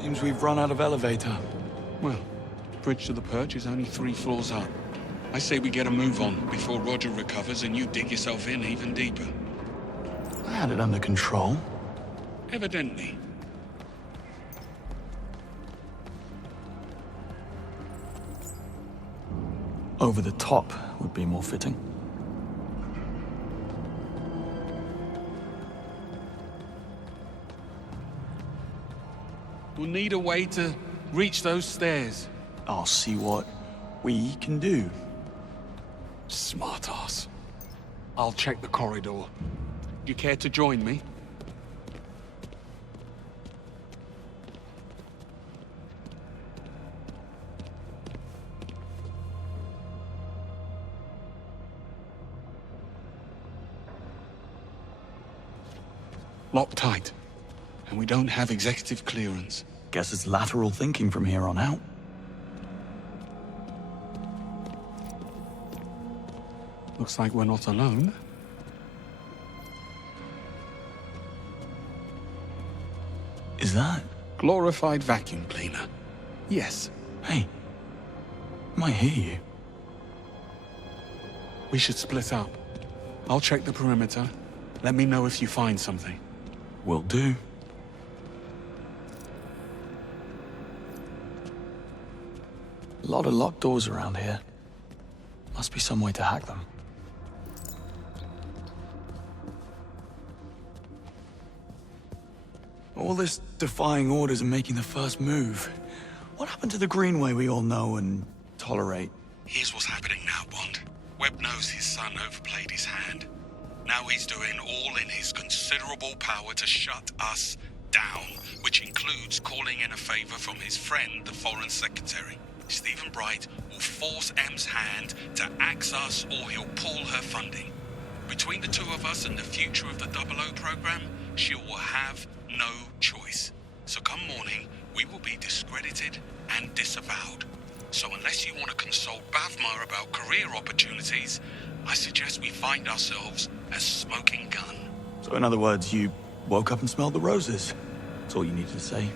Seems we've run out of elevator. Well, bridge to the perch is only 3 floors up. I say we get a move on before Roger recovers and you dig yourself in even deeper. I had it under control. Evidently. Over the top would be more fitting. We'll need a way to reach those stairs. I'll see what we can do. Smart ass. I'll check the corridor. You care to join me? Locked tight. And we don't have executive clearance. Guess it's lateral thinking from here on out. Looks like we're not alone. Is that? Glorified vacuum cleaner. Yes. Hey, might hear you. We should split up. I'll check the perimeter. Let me know if you find something. Will do. A lot of locked doors around here. Must be some way to hack them. All this defying orders and making the first move. What happened to the Greenway we all know and tolerate? Here's what's happening now, Bond. Webb knows his son overplayed his hand. Now he's doing all in his considerable power to shut us down, which includes calling in a favor from his friend, the Foreign Secretary. Stephen Bright will force M's hand to axe us or he'll pull her funding. Between the two of us and the future of the 00 program, she will have no choice. So come morning, we will be discredited and disavowed. So unless you want to consult Bavmar about career opportunities, I suggest we find ourselves a smoking gun. So in other words, you woke up and smelled the roses. That's all you needed to say.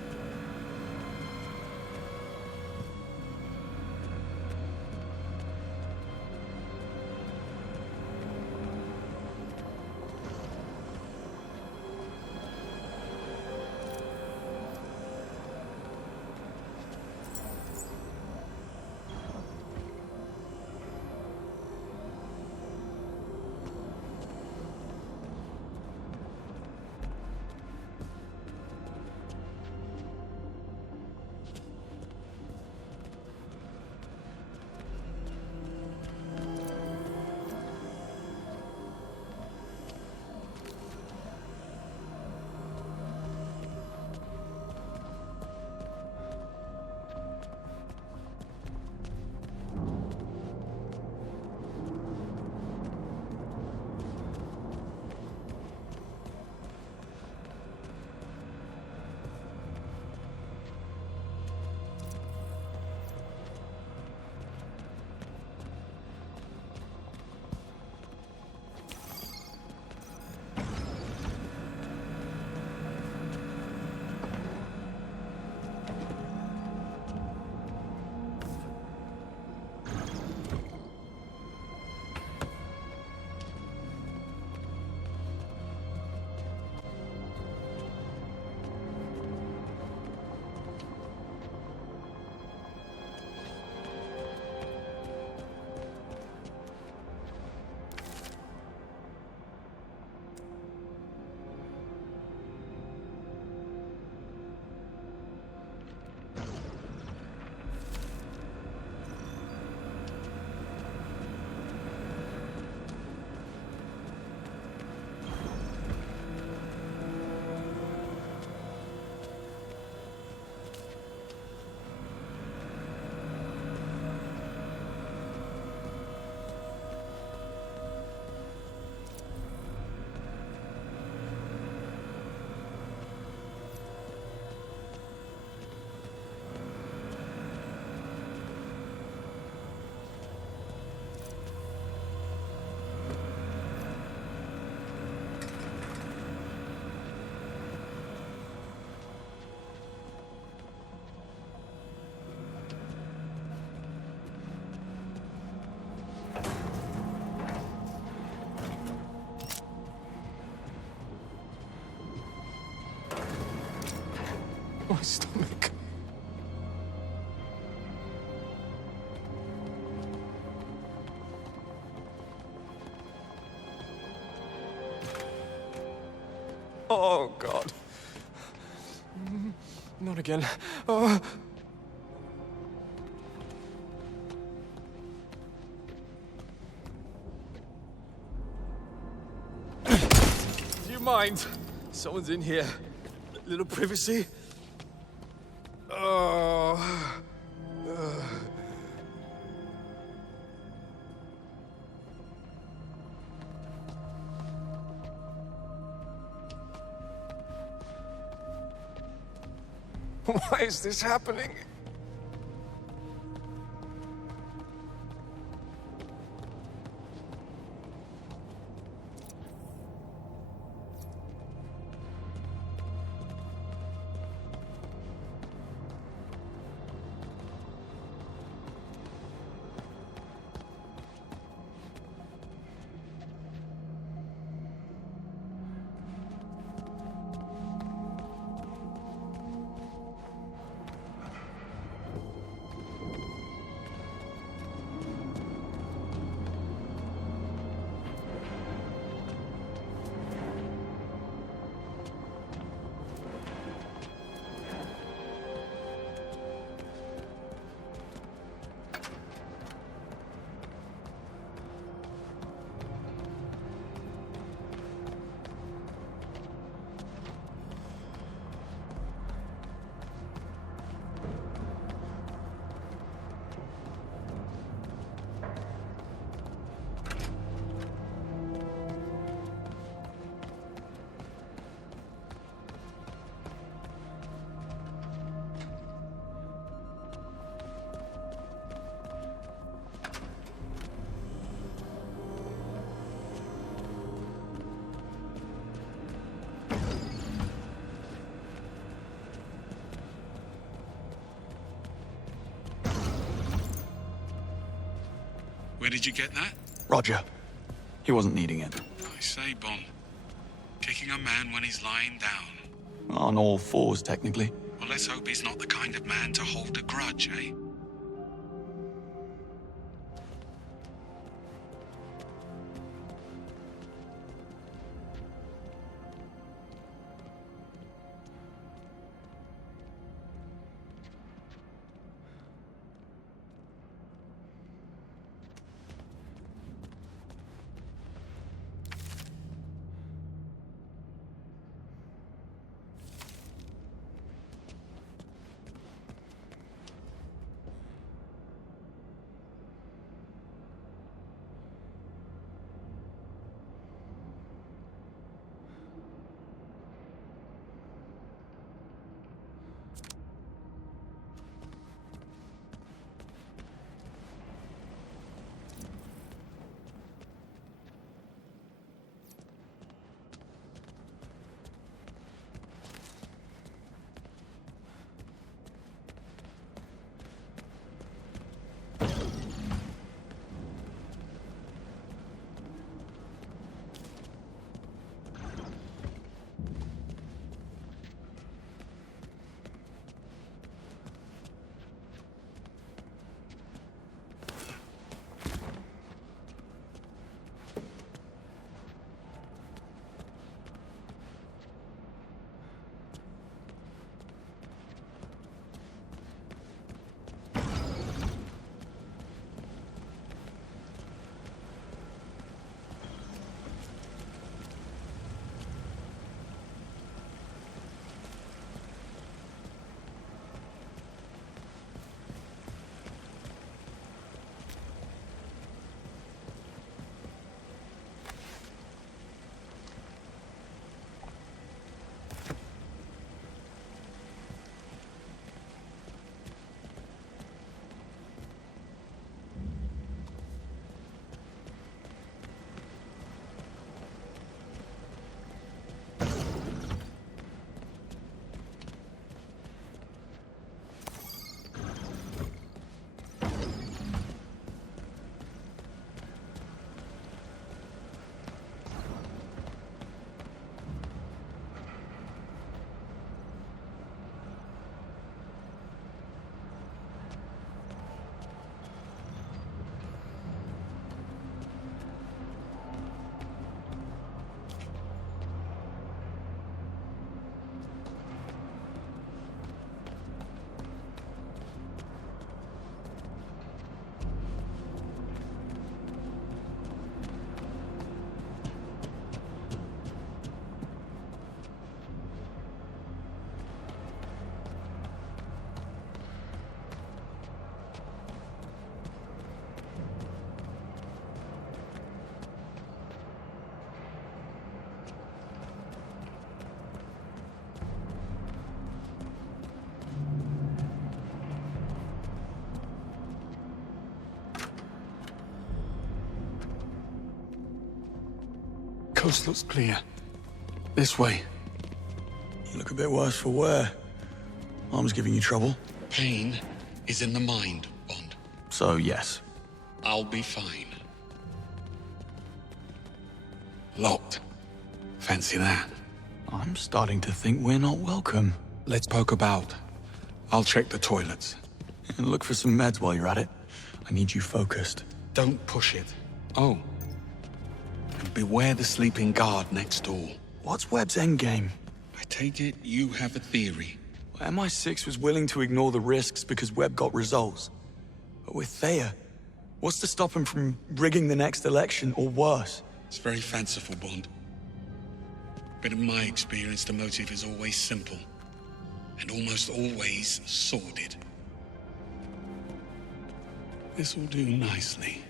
my stomach. Oh, God. Not again. Oh. Do you mind? Someone's in here. A little privacy. Oh. Why is this happening? Where did you get that? Roger. He wasn't needing it. I say, Bond. Kicking a man when he's lying down. On all fours, technically. Well, let's hope he's not the kind of man to hold a grudge, eh? coast looks clear. This way. You look a bit worse for wear. Arm's giving you trouble. Pain is in the mind, Bond. So, yes. I'll be fine. Locked. Fancy that. I'm starting to think we're not welcome. Let's poke about. I'll check the toilets. And look for some meds while you're at it. I need you focused. Don't push it. Oh. And beware the sleeping guard next door. What's Webb's endgame? I take it you have a theory. MI6 was willing to ignore the risks because Webb got results. But with Thayer, what's to stop him from rigging the next election or worse? It's very fanciful, Bond. But in my experience, the motive is always simple. And almost always sordid. This'll do nicely.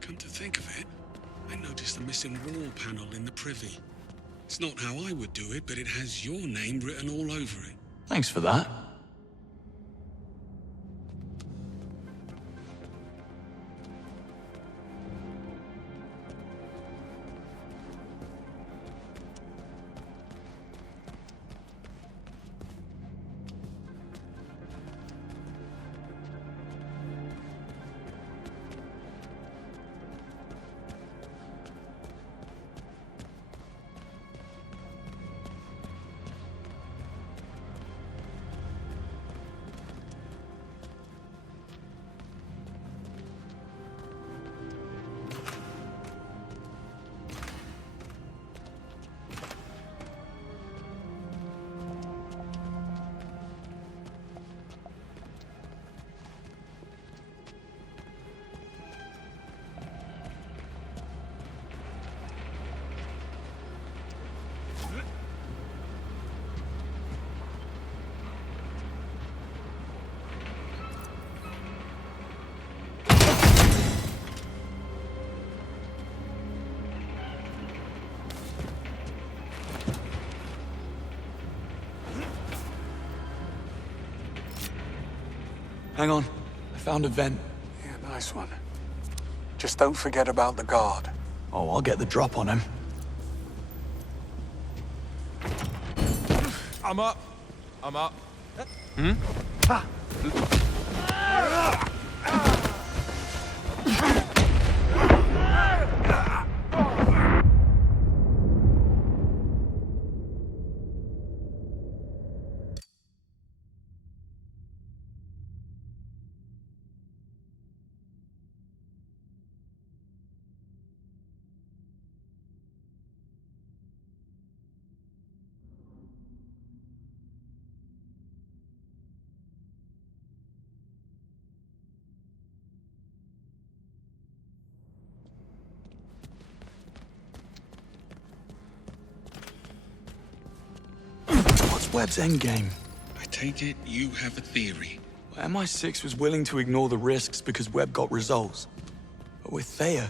Come to think of it, I noticed a missing wall panel in the privy. It's not how I would do it, but it has your name written all over it. Thanks for that. Hang on. I found a vent. Yeah, nice one. Just don't forget about the guard. Oh, I'll get the drop on him. I'm up. I'm up. What's Webb's endgame? I take it you have a theory. MI6 was willing to ignore the risks because Webb got results. But with Thayer,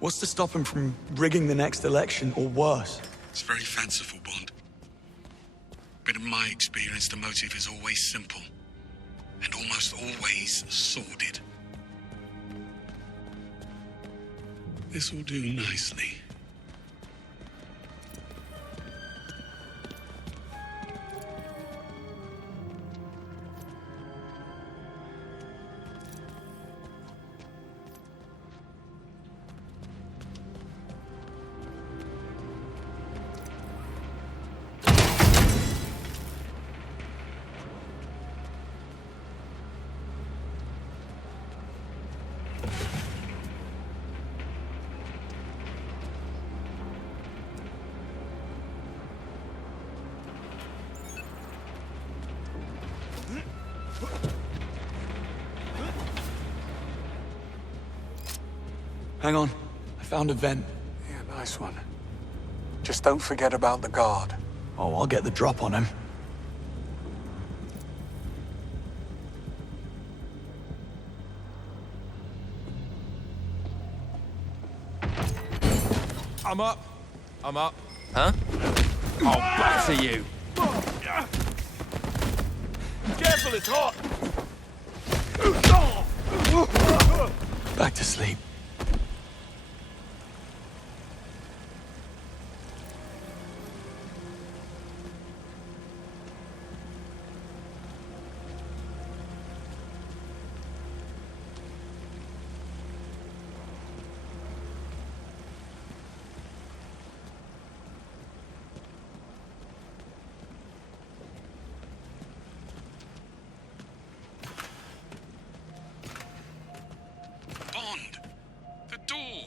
what's to stop him from rigging the next election or worse? It's very fanciful, Bond. But in my experience, the motive is always simple. And almost always sordid. This'll do nicely. Hang on. I found a vent. Yeah, nice one. Just don't forget about the guard. Oh, I'll get the drop on him. I'm up. I'm up. Huh? I'll batter you. Careful, it's hot. Back to sleep. Bond! The door!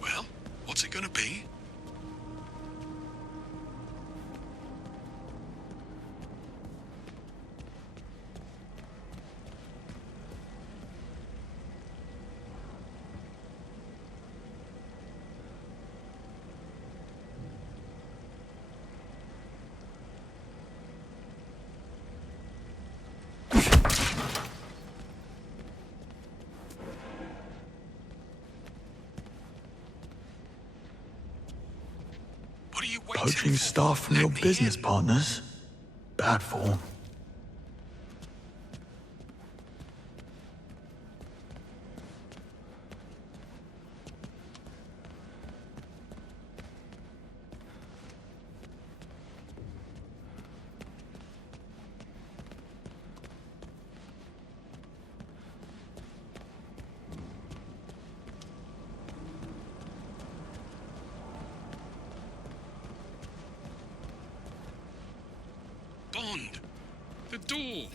Well, what's it gonna be? What are you waiting Poaching for? staff from Let your me business in. partners? Bad form. Bond! The door!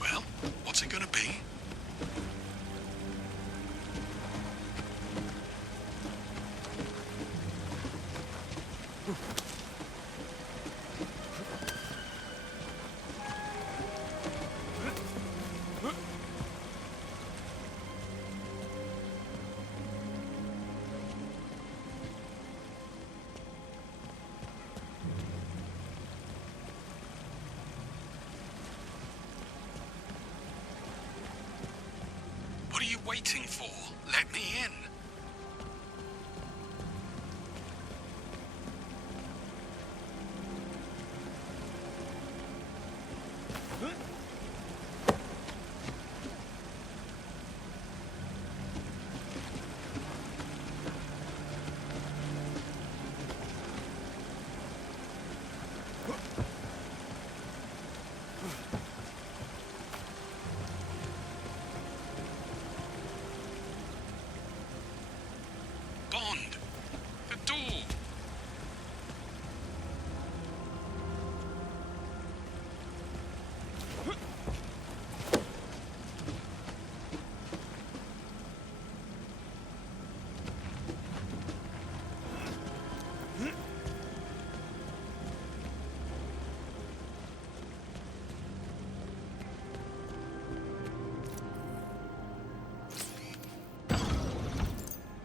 Well, what's it gonna be? What are you waiting for? Let me in. Bond! The door!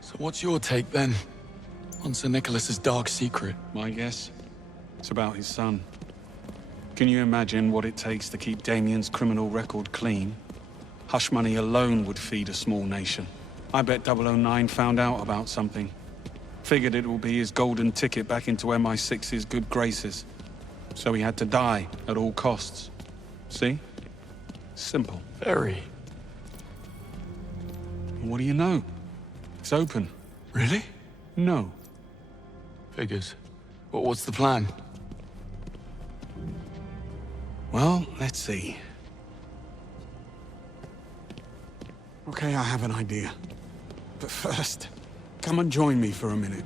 So what's your take then? On Sir Nicholas's dark secret? My guess? It's about his son. Can you imagine what it takes to keep Damien's criminal record clean? Hush money alone would feed a small nation. I bet 009 found out about something. Figured it will be his golden ticket back into MI6's good graces. So he had to die at all costs. See? Simple. Very. What do you know? It's open. Really? No. Figures. What's the plan? Well, let's see. Okay, I have an idea. But first, come and join me for a minute.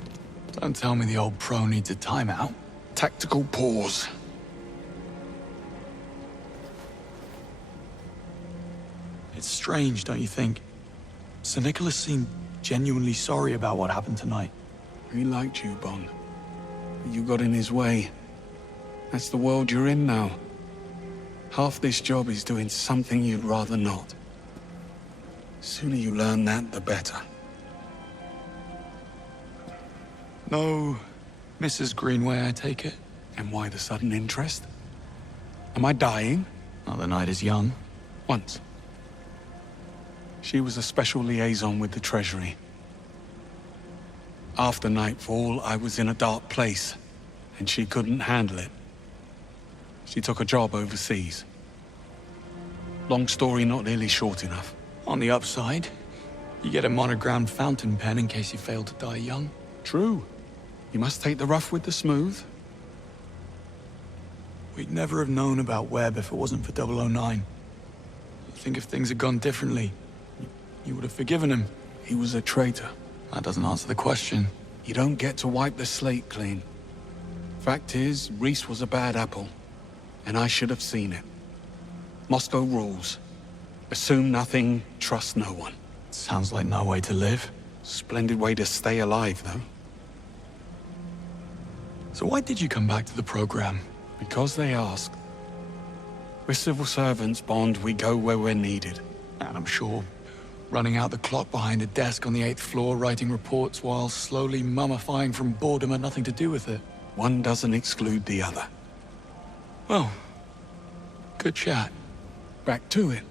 Don't tell me the old pro needs a timeout. Tactical pause. It's strange, don't you think? Sir Nicholas seemed genuinely sorry about what happened tonight. He liked you, Bond. But you got in his way. That's the world you're in now. Half this job is doing something you'd rather not. The sooner you learn that, the better. No, Mrs. Greenway, I take it? And why the sudden interest? Am I dying? Oh, the night is young. Once. She was a special liaison with the Treasury. After nightfall, I was in a dark place, and she couldn't handle it. She took a job overseas. Long story, not nearly short enough. On the upside, you get a monogrammed fountain pen in case you fail to die young. True. You must take the rough with the smooth. We'd never have known about Webb if it wasn't for 009. I think if things had gone differently, you would have forgiven him. He was a traitor. That doesn't answer the question. You don't get to wipe the slate clean. Fact is, Reese was a bad apple, and I should have seen it. Moscow rules. Assume nothing, trust no one. Sounds like no way to live. Splendid way to stay alive, though. So why did you come back to the program? Because they asked. We're civil servants, Bond. We go where we're needed. And I'm sure running out the clock behind a desk on the 8th floor writing reports while slowly mummifying from boredom had nothing to do with it. One doesn't exclude the other. Well, good chat. Back to it.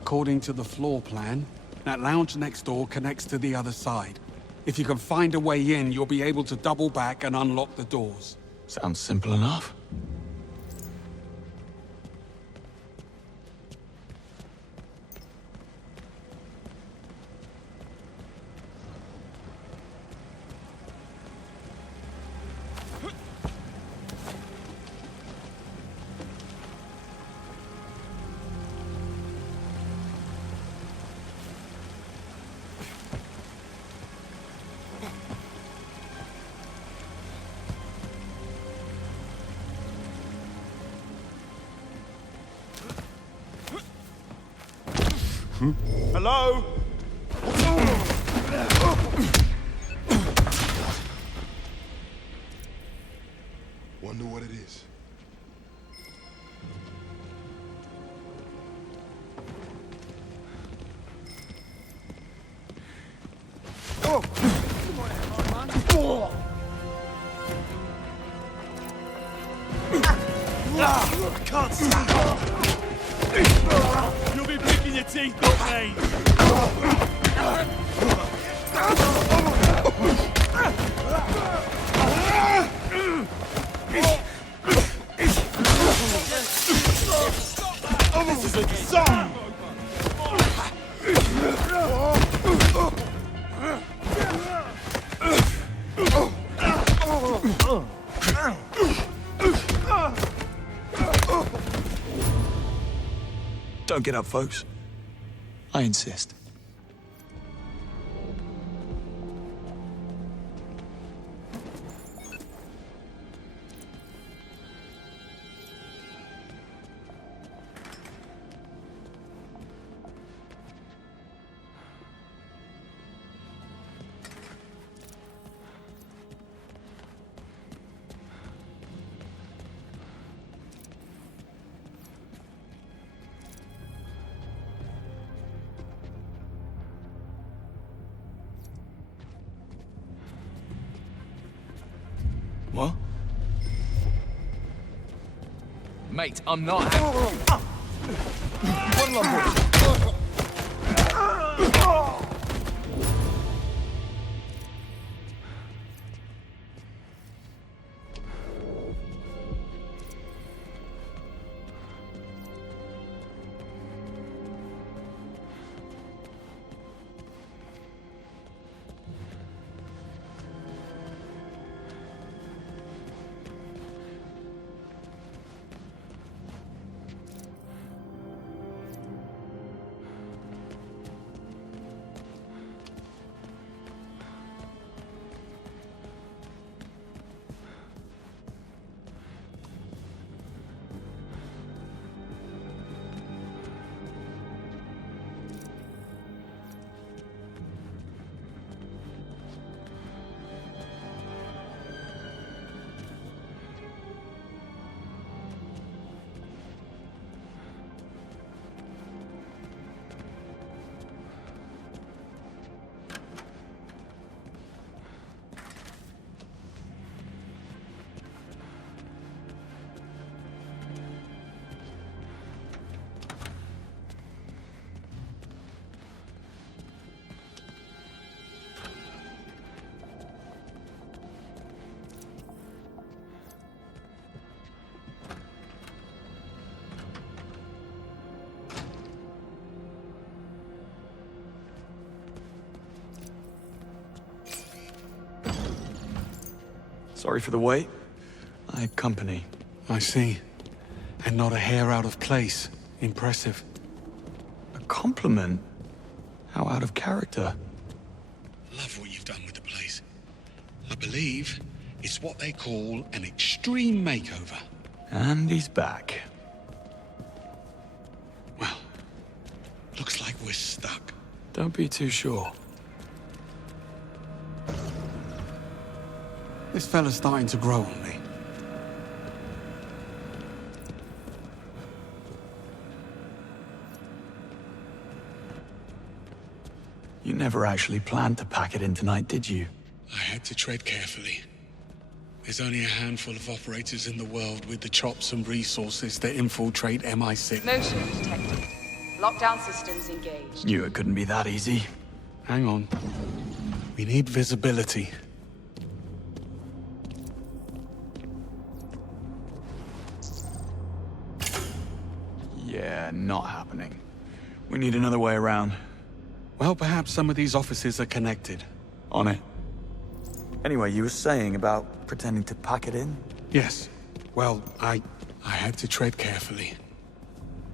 According to the floor plan, that lounge next door connects to the other side. If you can find a way in, you'll be able to double back and unlock the doors. Sounds simple enough. Hello? Wonder what it is. I can't see. You'll be picking your teeth, not me. This is a disaster. Don't get up, folks. I insist. Mate, I'm not happy. One lumber. Sorry for the wait. I had company. I see. And not a hair out of place. Impressive. A compliment? How out of character. Love what you've done with the place. I believe it's what they call an extreme makeover. And he's back. Well, looks like we're stuck. Don't be too sure. This fella's starting to grow on me. You never actually planned to pack it in tonight, did you? I had to tread carefully. There's only a handful of operators in the world with the chops and resources to infiltrate MI6. Motion detected. Lockdown systems engaged. Knew it couldn't be that easy. Hang on. We need visibility. Yeah, not happening. We need another way around. Well, perhaps some of these offices are connected. On it. Anyway, you were saying about pretending to pack it in? Yes. Well, I had to tread carefully.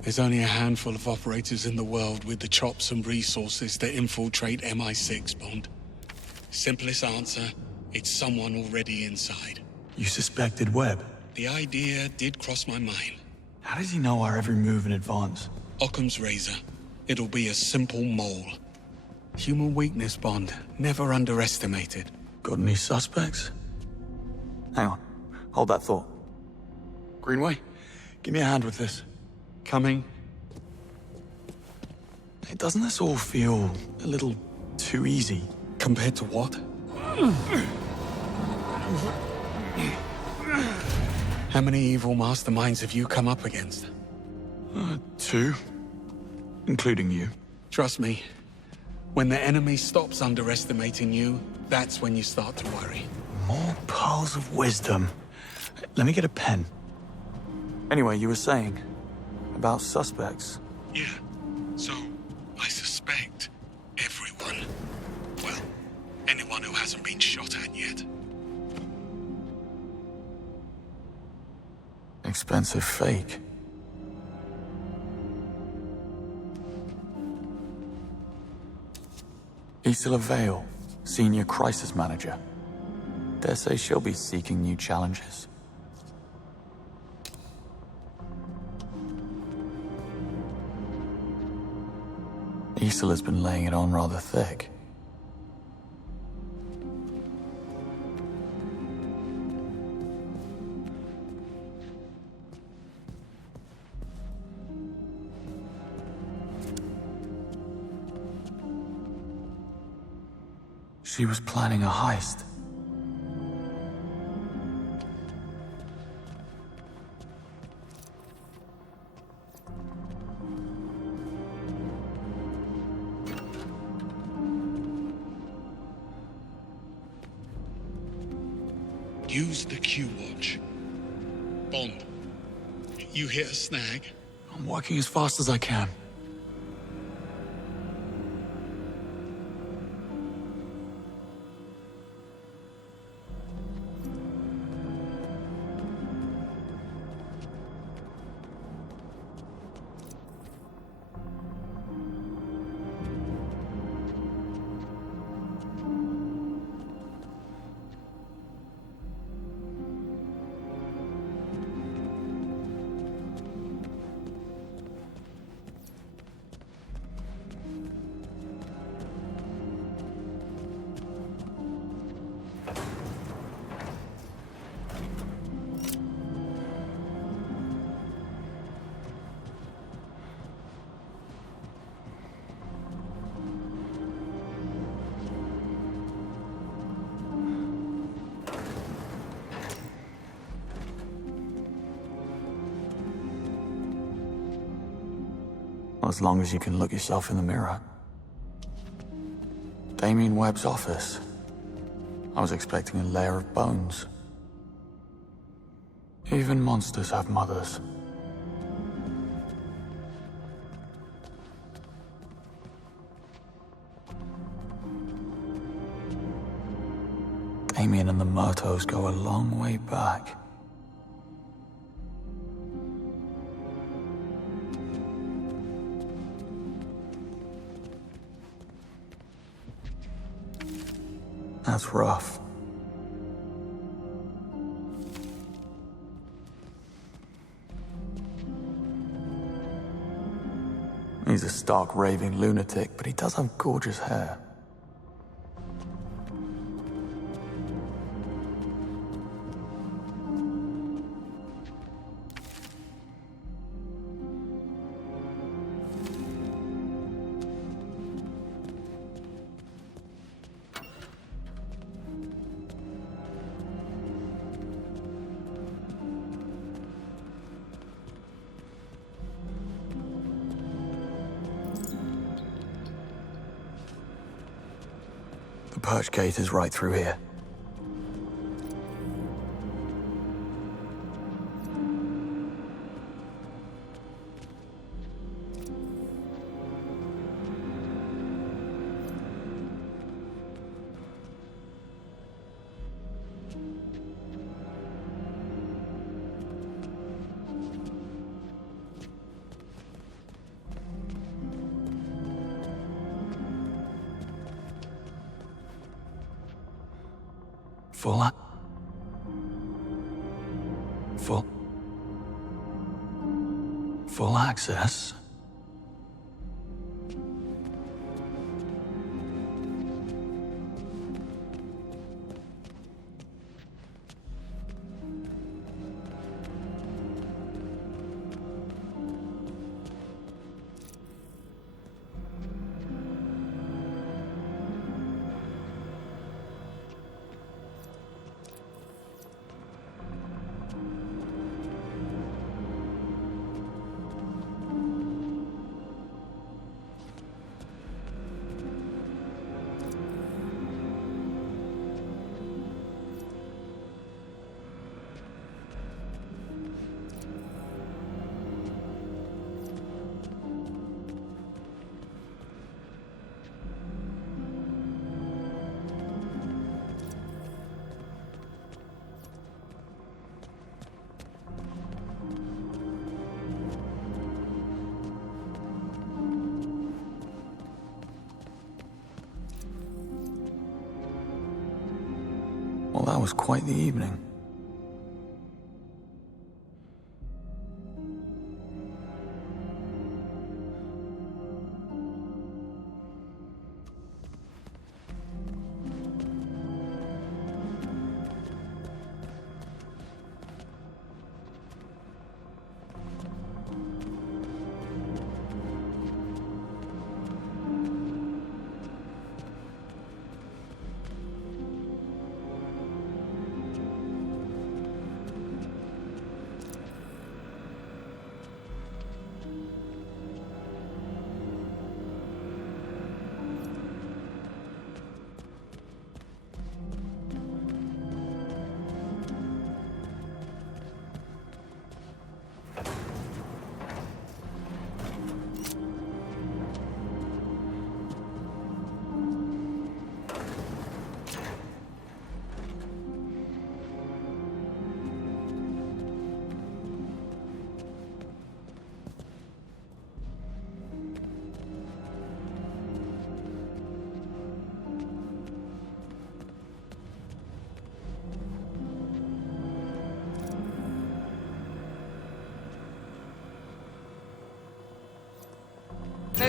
There's only a handful of operators in the world with the chops and resources to infiltrate MI6, Bond. Simplest answer, it's someone already inside. You suspected Webb? The idea did cross my mind. How does he know our every move in advance? Occam's razor. It'll be a simple mole. Human weakness, Bond. Never underestimated. Got any suspects? Hang on. Hold that thought. Greenway, give me a hand with this. Coming. Hey, doesn't this all feel a little too easy? Compared to what? How many evil masterminds have you come up against? 2. Including you. Trust me, when the enemy stops underestimating you, that's when you start to worry. More pearls of wisdom. Let me get a pen. Anyway, you were saying about suspects. Yeah, so I suspect everyone. Well, anyone who hasn't been shot at yet. Expensive fake. Isla Vale, Senior Crisis Manager. Dare say she'll be seeking new challenges. Isola's been laying it on rather thick. She was planning a heist. Use the Q-Watch. Bond, you hit a snag? I'm working as fast as I can. As long as you can look yourself in the mirror. Damien Webb's office. I was expecting a layer of bones. Even monsters have mothers. Damien and the Murtos go a long way back. That's rough. He's a stark raving lunatic, but he does have gorgeous hair. The perch gate is right through here. Full access. Well, that was quite the evening.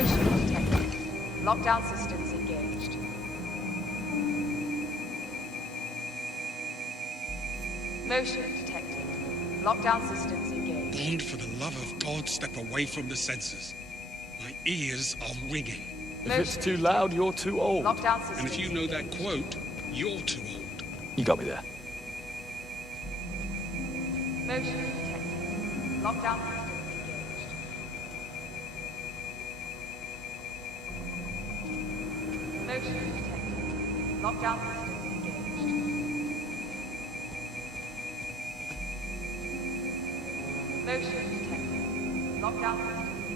Motion detected. Lockdown systems engaged. Motion detected. Lockdown systems engaged. Bond, for the love of God, step away from the sensors. My ears are ringing. If it's too loud, you're too old. Lockdown systems And if you know that engaged. quote, you're too old. You got me there. Motion detected. Lockdown systems engaged. Motion detected. Lockdown systems engaged. Motion detected. Lockdown systems engaged.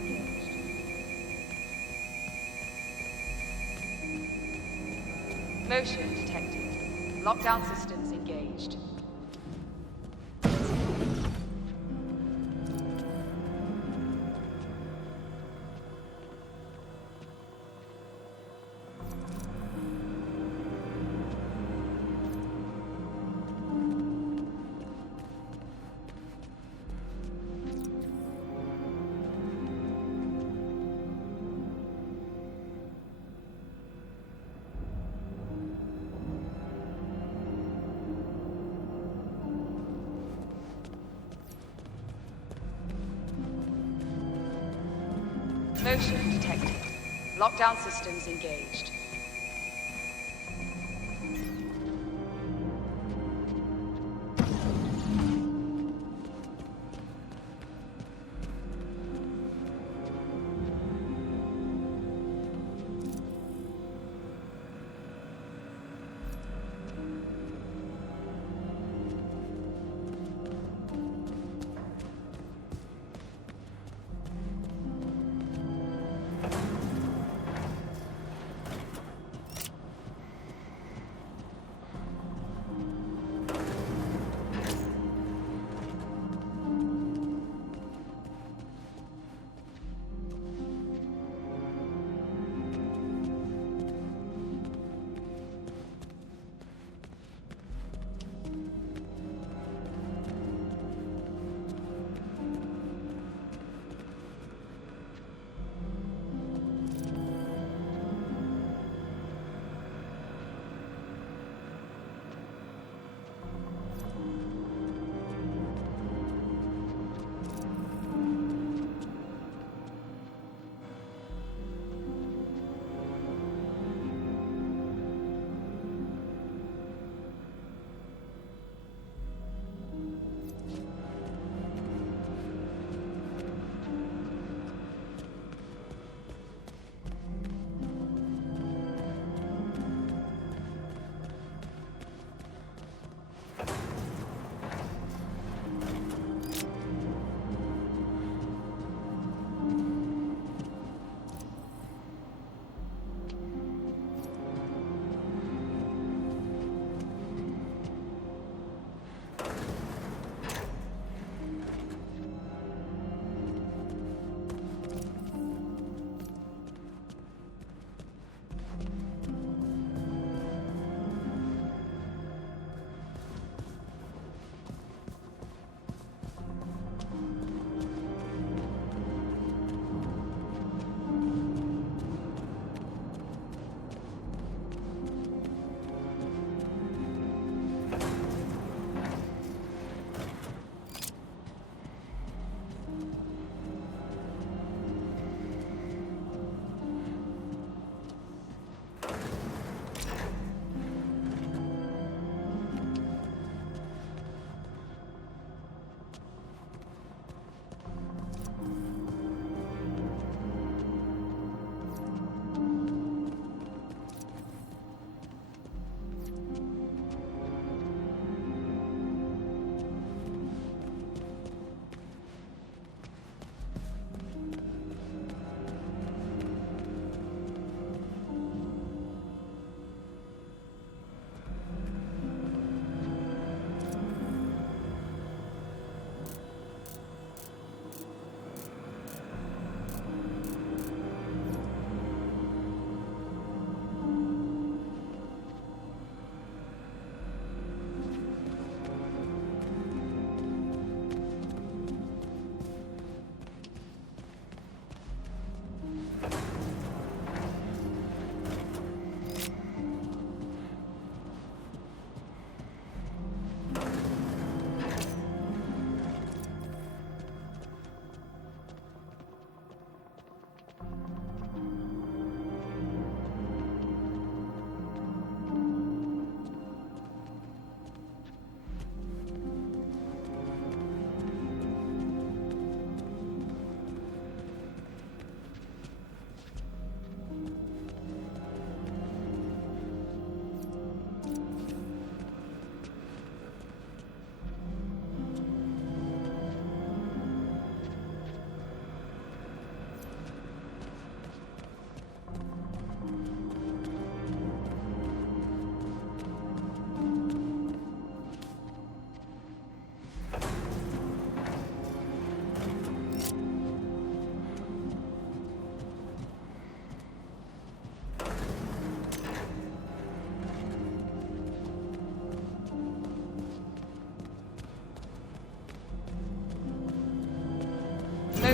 Motion detected. Lockdown systems engaged. Motion detected. Lockdown systems engaged.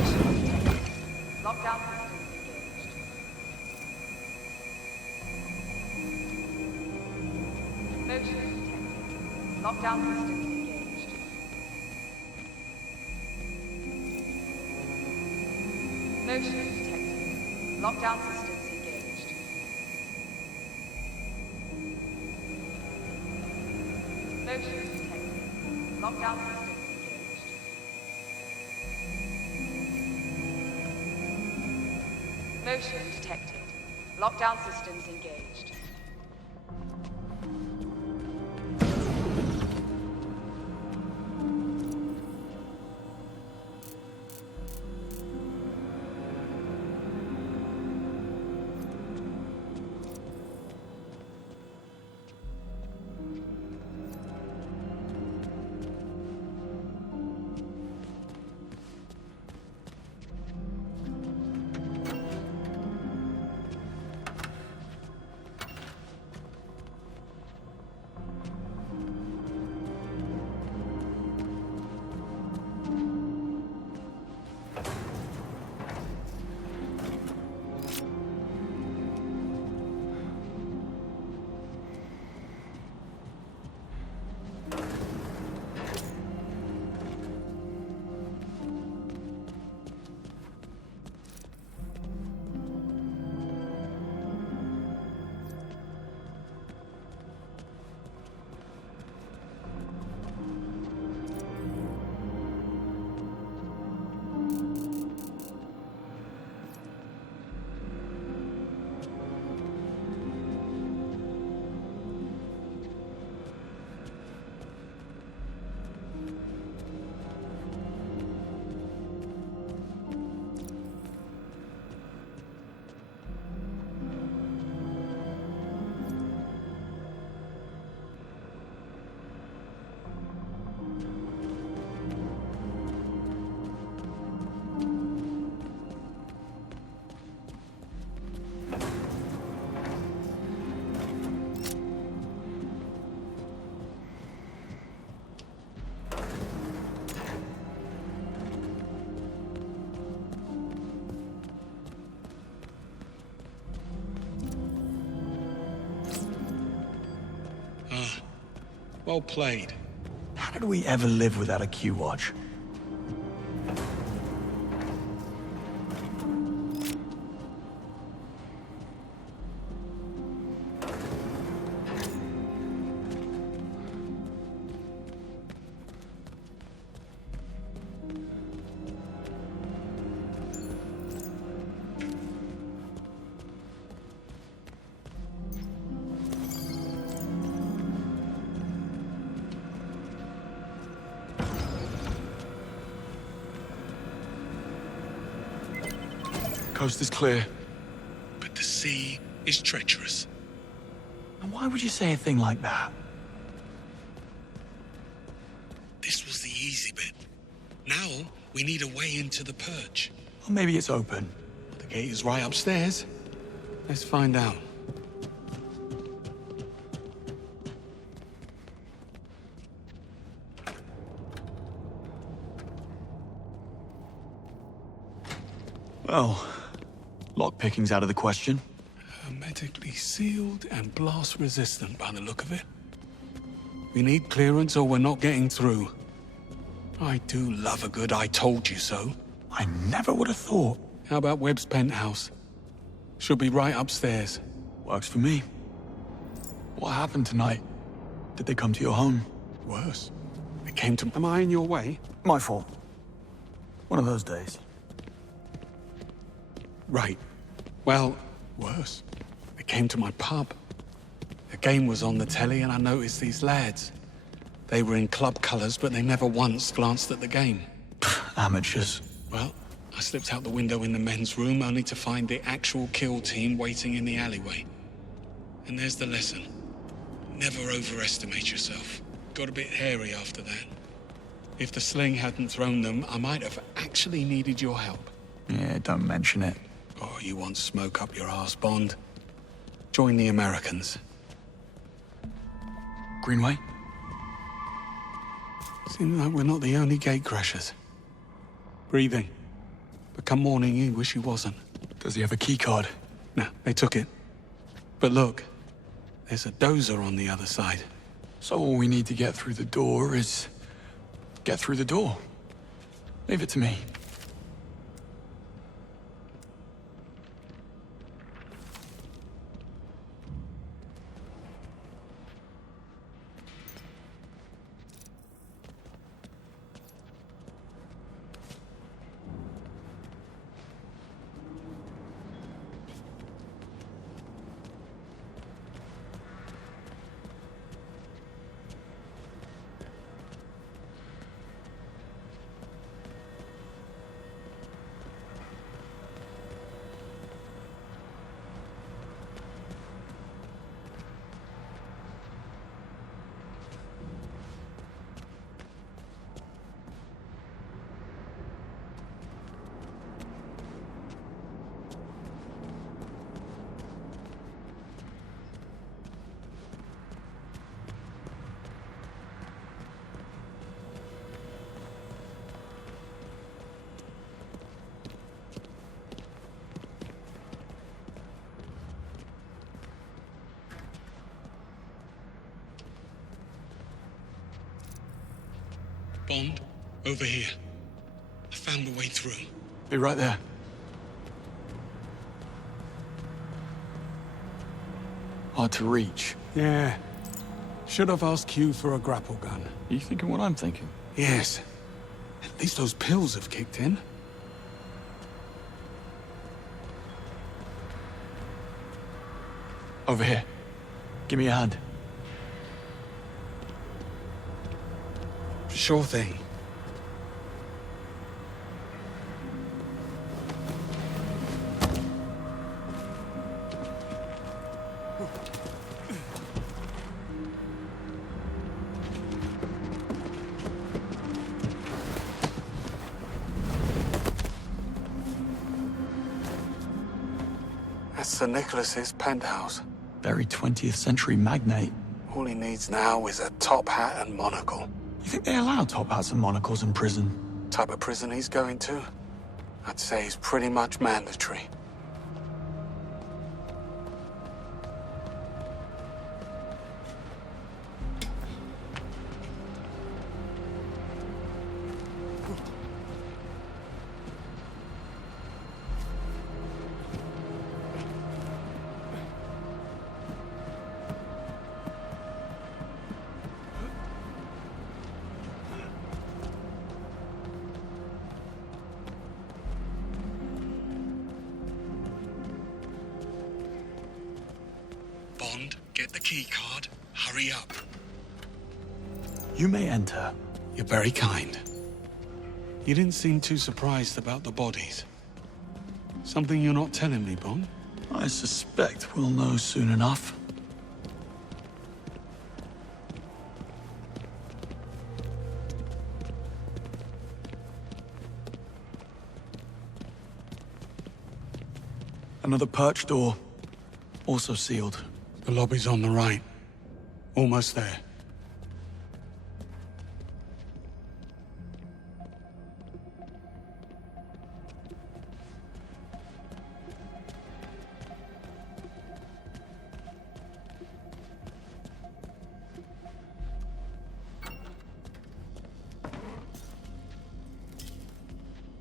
Motion detected. Lockdown systems engaged. Motion detected. Lockdown systems engaged. Motion detected. Lockdown systems engaged. Motion detected. Lockdown systems engaged. Motion detected. Lockdown systems engaged. Well played. How did we ever live without a Q watch? Coast is clear. But the sea is treacherous. And why would you say a thing like that? This was the easy bit. Now we need a way into the perch. Or maybe it's open. The gate is right upstairs. Let's find out. Well, lockpicking's out of the question. Hermetically sealed and blast resistant by the look of it. We need clearance or we're not getting through. I do love a good I told you so. I never would have thought. How about Webb's penthouse? Should be right upstairs. Works for me. What happened tonight? Did they come to your home? Worse. They came to... Am I in your way? My fault. One of those days. Right. Well, worse. They came to my pub. A game was on the telly and I noticed these lads. They were in club colours, but they never once glanced at the game. Amateurs. Well, I slipped out the window in the men's room only to find the actual kill team waiting in the alleyway. And there's the lesson. Never overestimate yourself. Got a bit hairy after that. If the sling hadn't thrown them, I might have actually needed your help. Yeah, don't mention it. Oh, you want smoke up your arse, Bond? Join the Americans. Greenway? Seems like we're not the only gatecrashers. Breathing. But come morning, he'd wish he wasn't. Does he have a key card? No, they took it. But look, there's a dozer on the other side. So all we need to get through the door is... get through the door. Leave it to me. Bond, over here. I found a way through. Be right there. Hard to reach. Yeah. Should have asked Q for a grapple gun. Are you thinking what I'm thinking? Yes. At least those pills have kicked in. Over here. Give me a hand. Sure thing. That's Sir Nicholas's penthouse. Very 20th century magnate. All he needs now is a top hat and monocle. You think they allow top hats and monocles in prison? Type of prison he's going to? I'd say he's pretty much mandatory. Bond, get the key card. Hurry up. You may enter. You're very kind. You didn't seem too surprised about the bodies. Something you're not telling me, Bond? I suspect we'll know soon enough. Another perch door. Also sealed. The lobby's on the right. Almost there.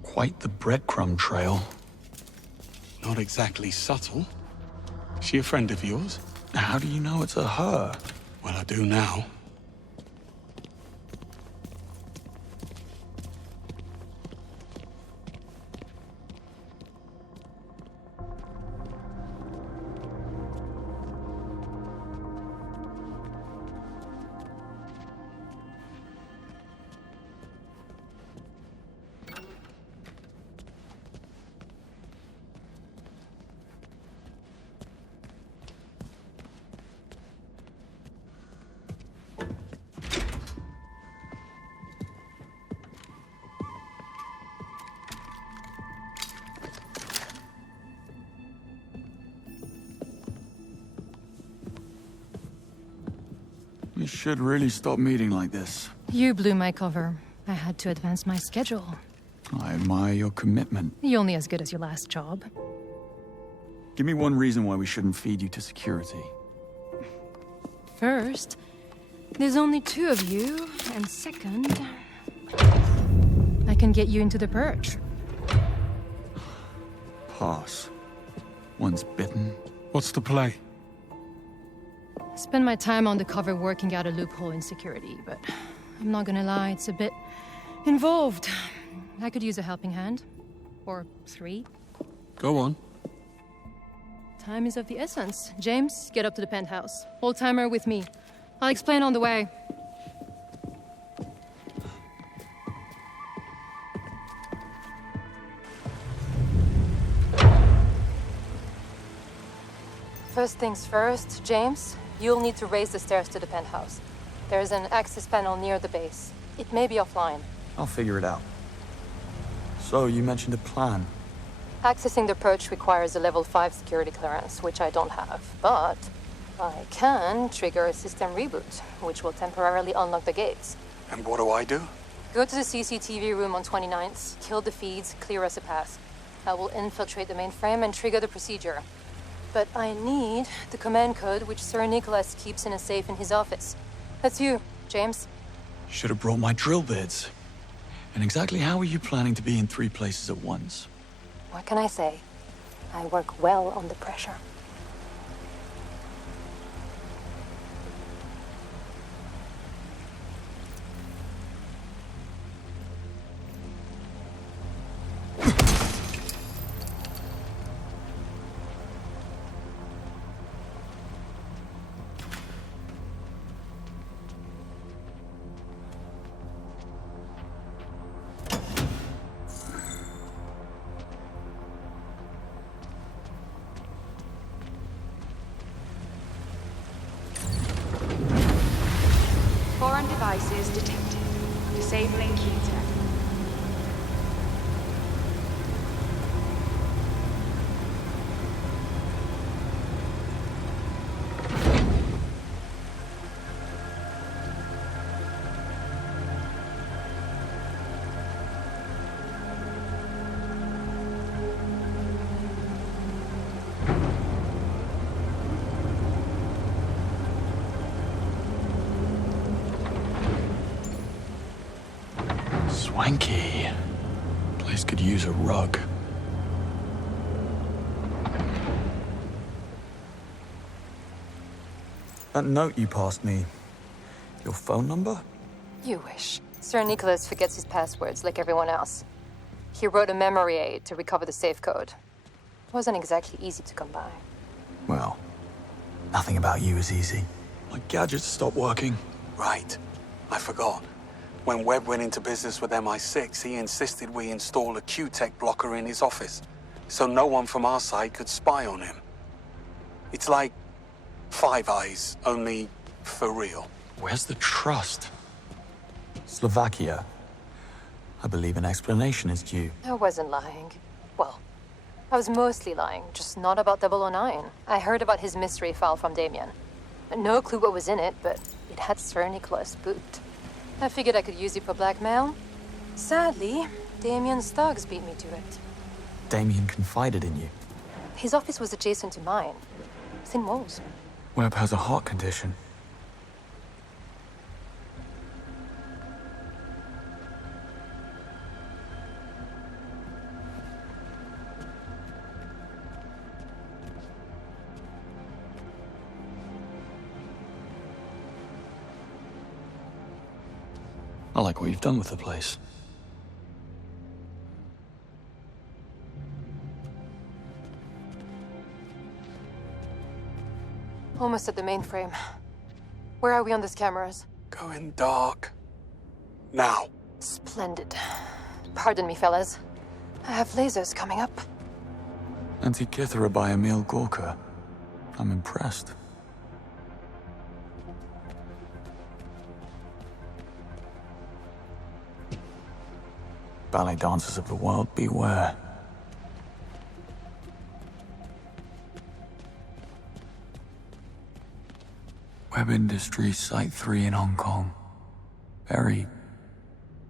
Quite the breadcrumb trail. Not exactly subtle. She a friend of yours? How do you know it's a her? Well, I do now. We should really stop meeting like this. You blew my cover. I had to advance my schedule. I admire your commitment. You're only as good as your last job. Give me one reason why we shouldn't feed you to security. First, there's only 2 of you, and second, I can get you into the perch. Pass. Once bitten. What's the play? Spend my time on the cover working out a loophole in security, but I'm not gonna lie, it's a bit involved. I could use a helping hand. Or 3. Go on. Time is of the essence. James, get up to the penthouse. Old-timer with me. I'll explain on the way. First things first, James, you'll need to raise the stairs to the penthouse. There's an access panel near the base. It may be offline. I'll figure it out. So, you mentioned a plan. Accessing the perch requires a level 5 security clearance, which I don't have. But I can trigger a system reboot, which will temporarily unlock the gates. And what do I do? Go to the CCTV room on 29th, kill the feeds, clear us a path. I will infiltrate the mainframe and trigger the procedure. But I need the command code which Sir Nicholas keeps in a safe in his office. That's you, James. Should have brought my drill bits. And exactly how are you planning to be in 3 places at once? What can I say? I work well under pressure. Foreign devices detected. Disabling key tech. Swanky. Place could use a rug. That note you passed me, your phone number? You wish. Sir Nicholas forgets his passwords like everyone else. He wrote a memory aid to recover the safe code. Wasn't exactly easy to come by. Well, nothing about you is easy. My gadgets stopped working. Right. I forgot. When Webb went into business with MI6, he insisted we install a Q-Tech blocker in his office, so no one from our side could spy on him. It's like Five Eyes, only for real. Where's the trust? Slovakia. I believe an explanation is due. I wasn't lying. Well, I was mostly lying, just not about 009. I heard about his mystery file from Damien. No clue what was in it, but it had Sir Nicholas spooked. I figured I could use it for blackmail. Sadly, Damien's thugs beat me to it. Damien confided in you. His office was adjacent to mine. Thin walls. Webb has a heart condition. I like what you've done with the place. Almost at the mainframe. Where are we on these cameras? Going dark. Now. Splendid. Pardon me, fellas. I have lasers coming up. Antikythera by Emil Gorka. I'm impressed. Ballet dancers of the world, beware. Web Industries Site 3 in Hong Kong. Very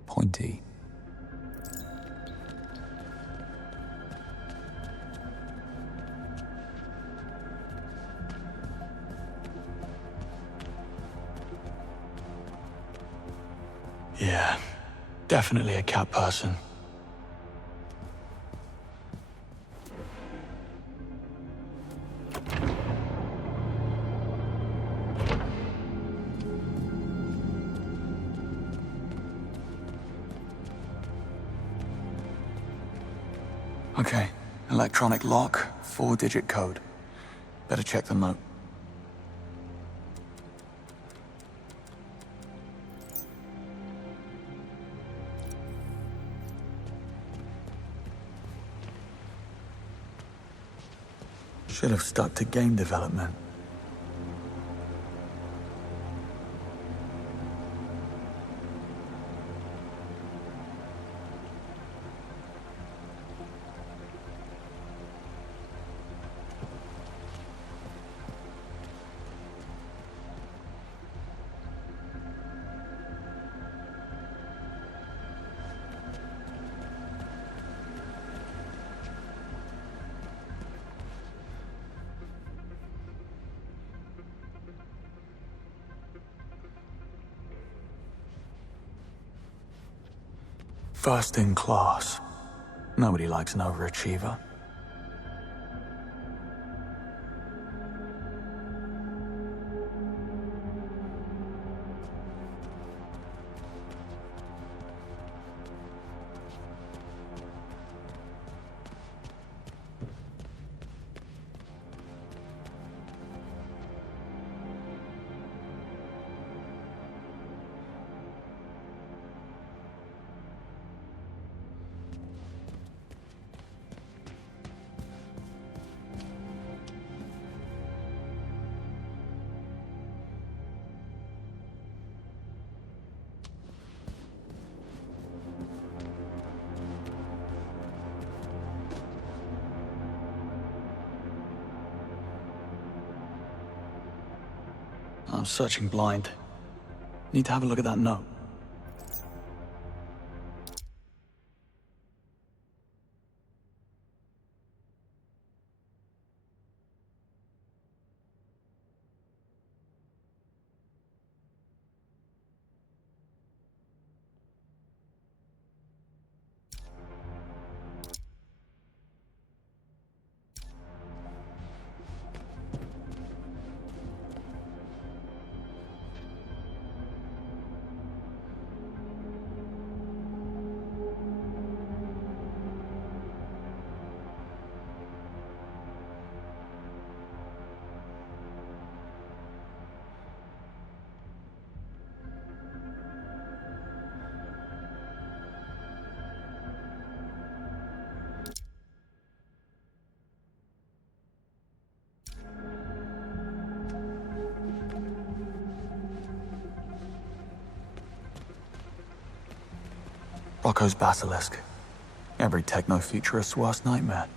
pointy. Definitely a cat person. Okay, electronic lock, 4-digit code. Better check the note. Should have stuck to game development. First in class. Nobody likes an overachiever. I'm searching blind. Need to have a look at that note. Rocco's basilisk. Every techno-futurist's worst nightmare.